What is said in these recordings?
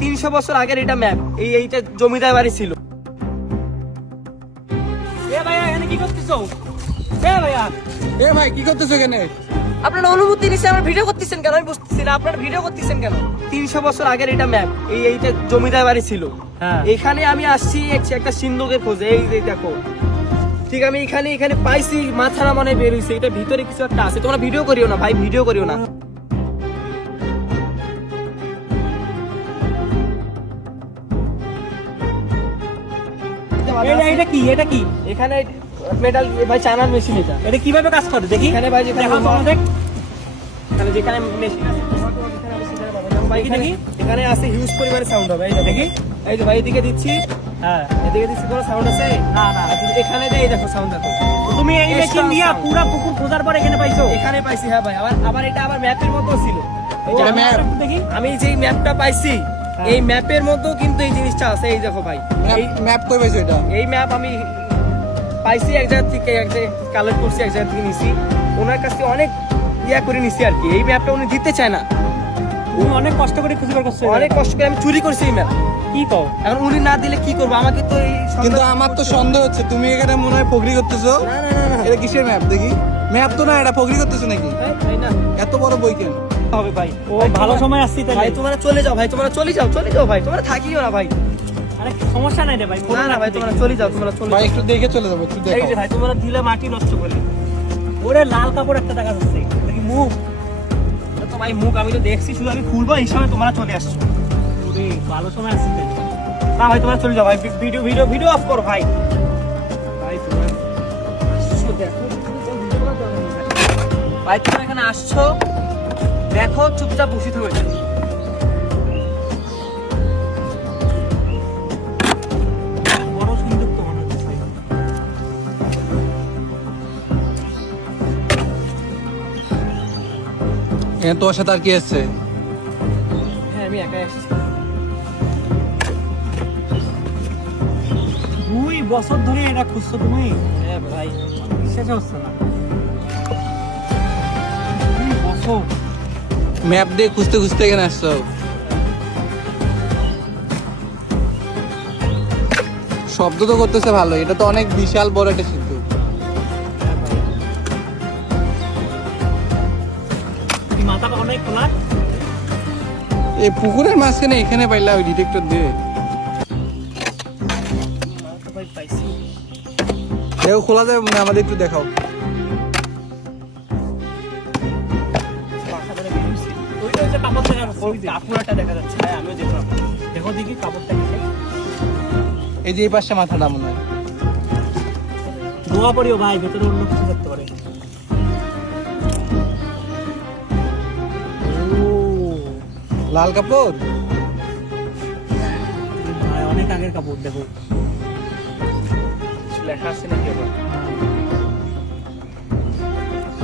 300 বছর আগের এটা ম্যাপ। এইটা জমিদার বাড়ি ছিল। এ ভাইয়া এখানে কি করতেছো? এ ভাইয়া, এ ভাই কি করতেছো এখানে? আপনারা অনুমতি নিছে, আমার ভিডিও করতেছেন কেন? আমি বুঝতেছি না আপনারা ভিডিও করতেছেন কেন? 300 বছর আগের এটা ম্যাপ। এইটা জমিদার বাড়ি ছিল। এখানে আমি আসছি একটা সিন্ধুকের খোঁজে। এই যে দেখো, ঠিক আমি এখানে পাইছি, মাথারা মানে বের হইছে। এটা ভিতরে কিছু একটা আছে। তোমরা ভিডিও করিও না ভাই, ভিডিও করিও না। এটা কি এখানে মেটাল ভাই চায়নার মেশিন। এটা কিভাবে কাজ করে দেখি? এখানে ভাই যেখানে দেখাও তো আমাদের। এখানে যেখানে মেশিন আছে ভাই, এখানে আছে হিউজ পরিমাণে সাউন্ড হবে। এই দেখি, এই যে ভাই এদিকে দিচ্ছি, হ্যাঁ এদিকে দিচ্ছি, কোনো সাউন্ড আছে? না না, এখানে দেই, দেখো সাউন্ড দেখো। তুমি এই মেশিন দিয়া পুরো পুকুর খোঁজার পর এখানে পাইছো? এখানে পাইছি হ্যাঁ ভাই। আবার এটা আবার ম্যাপের মতো ছিল। এই যে ও, ম্যাপ, দেখি আমি যেই ম্যাপটা পাইছি এই ম্যাপের মতো কিন্তু এই জিনিসটা আছে। এই দেখো ভাই, এই ম্যাপ কই পাইছো এটা? এই ম্যাপ আমি পাইছি এক জায়গা থেকে, এক জায়গায় কালেক্ট করছি, এক জায়গা থেকে নিছি। ওনার কাছ থেকে অনেক করে নিছি আর কি। এই ম্যাপটা উনি দিতে চায় না। তুমি অনেক কষ্ট করে খুঁজে বের করছো? অনেক কষ্ট করে আমি চুরি করছি এই ম্যাপ। কি কও? এখন উনি না দিলে কি করবো? আমাকে তো এই কিন্তু আমার তো সন্দেহ হচ্ছে তুমি এখানে মনে হয় পকড়ি করতেছো। না না না না এটা কিসের ম্যাপ দেখি? ম্যাপ তো না, এটা পকড়ি করতেছো নাকি? ভাই না এত বড় বই কেন? হবে ভাই। ও ভালো সময় আসছি তাহলে। ভাই তোমরা চলে যাও ভাই, তোমরা চলে যাও ভাই, তোমরা থাকিও না ভাই। আরে সমস্যা নাই রে ভাই। না না ভাই, তোমরা চলে যাও, তোমরা চলে ভাই যাও। একটু দেখে চলে যাবো, একটু এই দেখো। যে ভাই, তোমরা দিলে মাটি নষ্ট করলে। ওরে লাল কাপড় একটা দেখা যাচ্ছে, দেখি মুখ। এটা তো ভাই মুখ আমি তো দেখছি, শুধু আমি খুলবো এই সময় তোমরা চলে আসছো। ওরে ভালো সময় আসছি তাহলে। না ভাই তোমরা চলে যাও ভাই, ভিডিও অফ করো ভাই। ভাই তোমরা আসছো, দেখো ভাই, তোমরা এখানে আসছো, দেখো চুপচাপ বসে থাকো। বড় সুন্দর তো মনে হচ্ছে। এখানে তোর সাথে আর কি আছে? হ্যাঁ আমি একাই আসছি। 2 বছর ধরে এটা খুঁজছো তুমি? হ্যাঁ ভাই, বিশ্বাস হচ্ছে না। 2 বছর। ম্যাপ দিয়ে খুঁজতে খুঁজতে এখানে আসছো। শব্দ তো করতেছে ভালো, এটা তো অনেক বিশাল বড় একটা সিন্ধু। কি মাথাটা অনেক খোলা? এই পুকুরের মাঝখানে এখানে পাইলা ওই ডিটেক্টর দিয়ে? ভাই পাইছি। দেখো খোলা যাবে মনে হয়, আমাদের একটু দেখাও। মাথা ধরে বেরিয়েছি। ওইটা হচ্ছে কাপড় দেখা যাচ্ছে, ওই যে। কাপুরাটা দেখা যাচ্ছে ভাই, আমিও দেখলাম। দেখো দেখি কাপড়টা কিসে। এই যে এই পাশে মাথাটা মনে হয়। ধোয়া পড়িও ভাই, ভেতরে অন্য কিছু দেখতে পারে। ও লাল কাপড়। ভাই অনেক আগের কাপড়, দেখো। কিছু লেখা আছে নাকি আবার?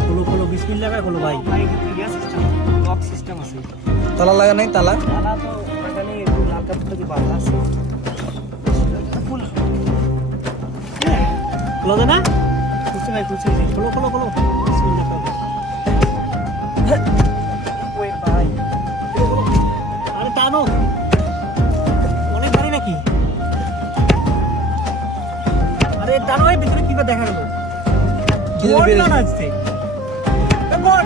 খোলো খোলো, বিসমিল্লাহ ভাই, খোলো ভাই। ভাই ইয়া সিস্টেম, লক সিস্টেম আছে। তালা লাগা নাই? তালা তালা তো এখানে একটু লাল কাপড়টা দিয়ে বাঁধা আছে। খোলো দে না? খুলছে ভাই, খুলছে। খোলো খোলো খোলো, বিসমিল্লাহ ভাই। ওই ভাই, আরে টানো, অনেক ভারী নাকি? আরে টানো, এই ভিতরে কি করে দেখা গেল? কিভাবে বোন বেরোছে? না আসছে। এ বোন,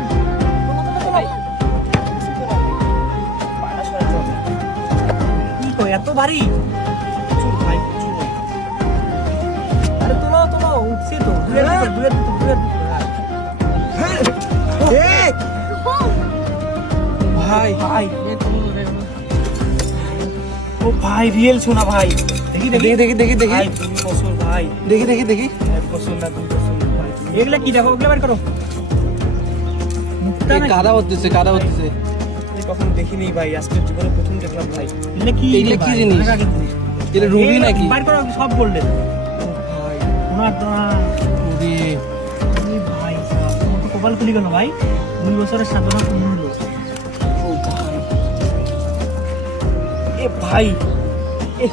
ভাই কিছু তো না ভাই। পাটা সরাতে হবে। কি কই এত ভারী? প্রচুর ভাই, প্রচুর ভাই। আরে তোলো তোলো, উঠছে তো। দূরে দূরে দূরে। ভাই ভাই ও ভাই, রিয়েল শোনা ভাই। দেখি দেখি দেখি দেখি দেখি ভাই 2 বছর ভাই, দেখি দেখি দেখি 1 বছর না 2 বছর ভাই। এগুলা কি দেখো, ওগুলা বের করো। মুখটা এই নাকি? কাদা হচ্ছে, কাদা হচ্ছে। আমি কখনো দেখিনি ভাই, আজকের জীবনে প্রথম দেখলাম ভাই। এগুলা কি? এগুলা কি ভাই? জিনিস? অনেক আগের জিনিস। এটা রুবি এগুলা নাকি? বাইর করো, সব গোল্ডেন। ভাই ওনার রুবি। ভাই তোমার তো কপাল খুলি গেল ভাই। 2 বছরের সাধনা পূর্ণ হলো। ও ভাই, এ ভাই, এ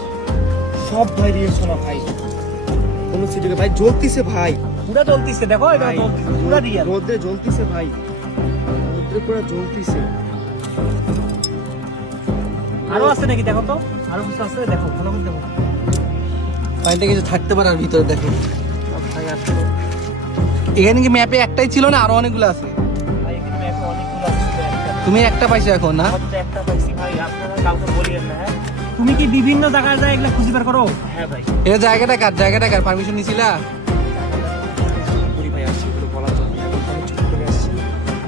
সব ভাই রিয়েল শোনা ভাই। কোন সিটিকে ভাই জ্বলতিছে ভাই, পুরা জ্বলতিছে, দেখো এটা ভাই। জ্বলতিছে, পুরা রিয়াল। রোদে জ্বলতিছে ভাই, রোদে পুরো জ্বলতিছে। আরো আছে নাকি দেখো তো, আরো কিছু আছে দেখো, ভালো করে দেখো। পানিতে কিছু থাকতে পারে আর ভিতরে দেখো। ভাই আসলে এখানে কি ম্যাপে একটাই ছিল না আরো অনেকগুলো আছে? ভাই এখানে ম্যাপে অনেকগুলো আছে, শুধু একটা তুমি একটা পাইছো এখন না? মাত্র একটা পাইছি ভাই, আপনারা কাউকে বলিয়েন না। হ্যাঁ, তুমি কি বিভিন্ন জায়গায় যায় এগুলা খুঁজে বের করো? হ্যাঁ ভাই, এটা জায়গাটা কার পারমিশন নিছিলা? পুরি ভাই আসছি, এগুলো বলার জন্য না। কিন্তু আমি চুপ করে আসছি,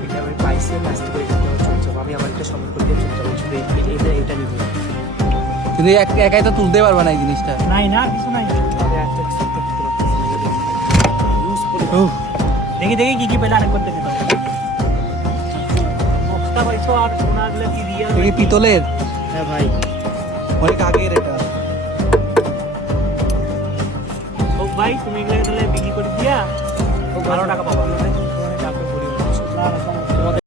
এটা আমি পাইছি, আমি আসতে করে যেতে হবে, চুপ চাপ। আমি আমার একটা সময় করে দিয়ে চুপ চাপ, চুপ এটা নিবো। কিন্তু একাই তো তুলতে পারবে না এই জিনিসটা। নাই না, কিছু নাই। আমি একটা কিছু করতে পারতেছি না, ইউজ করি। দেখি দেখি কি কি পেলে আরেকবার দেখে দাও। বক্সটা পাইছো আর সোনাগুলো কি রিয়েল? এটা কি পিতলের? হ্যাঁ ভাই, অনেক আগের এটা। ও ভাই তুমি এগুলো তাহলে বিক্রি করে দিয়া 12 টাকা পাবা। তোমার কাউকে বলি না। না, না, সমস্যা নেই।